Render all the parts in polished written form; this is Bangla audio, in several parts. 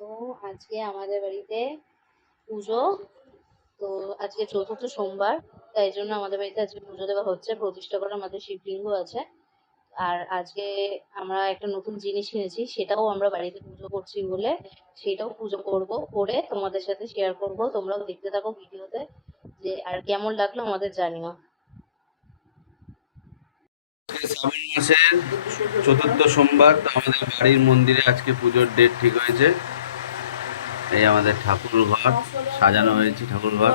তো আজকে আমাদের বাড়িতে পুজো। তো আজকে চতুর্থ সোমবার, তাই জন্য আমাদের বাড়িতে আজকে পুজো দেওয়া হচ্ছে। প্রতিষ্ঠা করা আমাদের শিবলিঙ্গ আছে। আর আজকে আমরা একটা নতুন জিনিস কিনেছি, সেটাও আমরা বাড়িতে পুজো করছি বলে সেটাও পুজো করব, করে তোমাদের সাথে শেয়ার করব। তোমরাও দেখতে থাকো ভিডিওতে, যে আর কেমন লাগলো আমাদের জানিও। শ্রাবণ মাসের চতুর্থ সোমবার, তো আমাদের বাড়ির মন্দিরে আজকে পুজোর ডেট ঠিক হয়েছে। এই আমাদের ঠাকুর ঘর সাজানো হয়েছে। ঠাকুর ঘর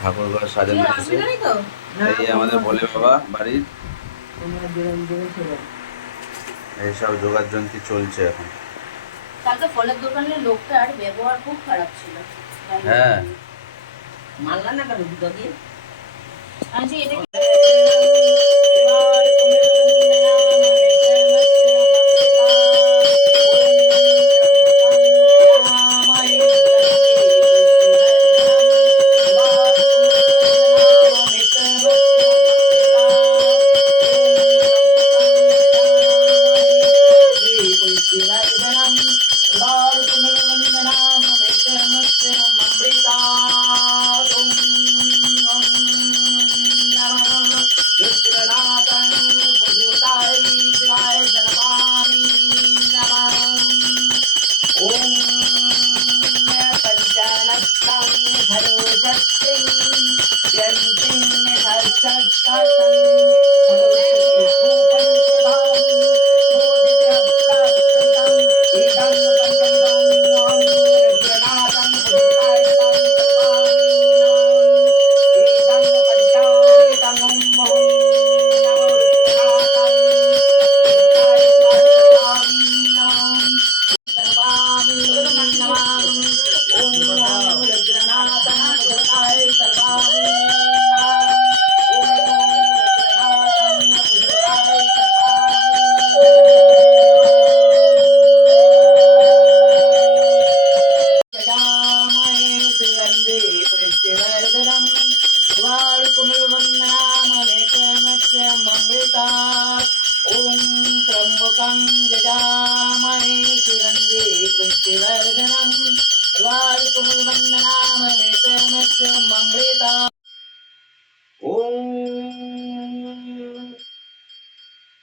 ঠাকুর ঘর সাজানো হয়েছে। এই আমাদের ভোলে বাবা বাড়ির এইসব জোগাড় যন্ত্রী চলছে এখন। কালকে ফলের দোকানের লোকটার ব্যবহার খুব খারাপ ছিল। হ্যাঁ, মানলা না কেন দুটো দিয়ে আচ্ছা এটা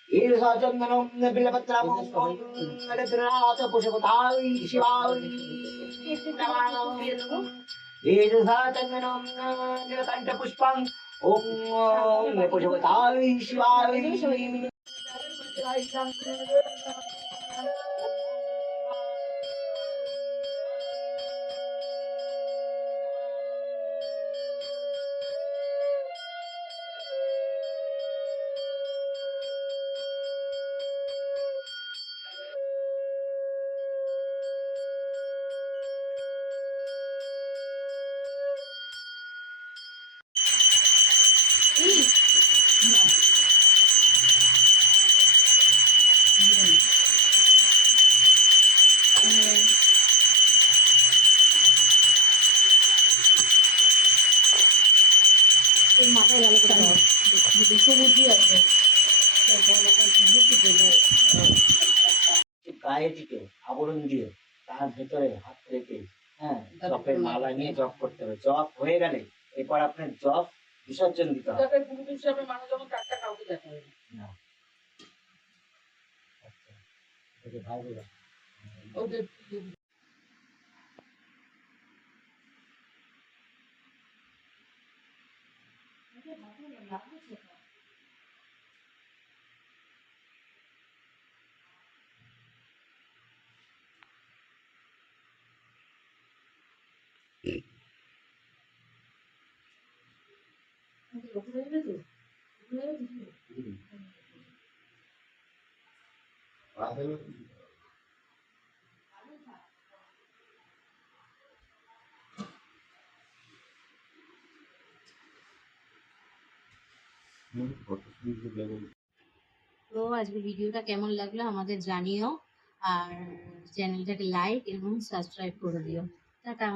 ईर्षाचन्दनं बिल्वपत्रामोनाथ पुष्पताय शिवाय नमः ईर्षाचन्दनं नीलकण्ठपुष्पं ॐ पुष्पताय शिवाय মাথায় ভালো করে দুটো বুদ্ধি আছে। গায়ে দিকে আবরণ দিয়ে তার ভেতরে হাত রেখে জপের মালা নিয়ে জপ করতে হবে। জপ হয়ে গেলে এরপর আপনার জপ বিসর্জন দিতে হবে। মানুষ যখন টাটকা কাউকে দেখা হয় না। আচ্ছা, ভাই ওদের তো আজকে ভিডিওটা কেমন লাগলো আমাদের জানিও, আর চ্যানেলটাকে লাইক এবং সাবস্ক্রাইব করে দিও। টাটা।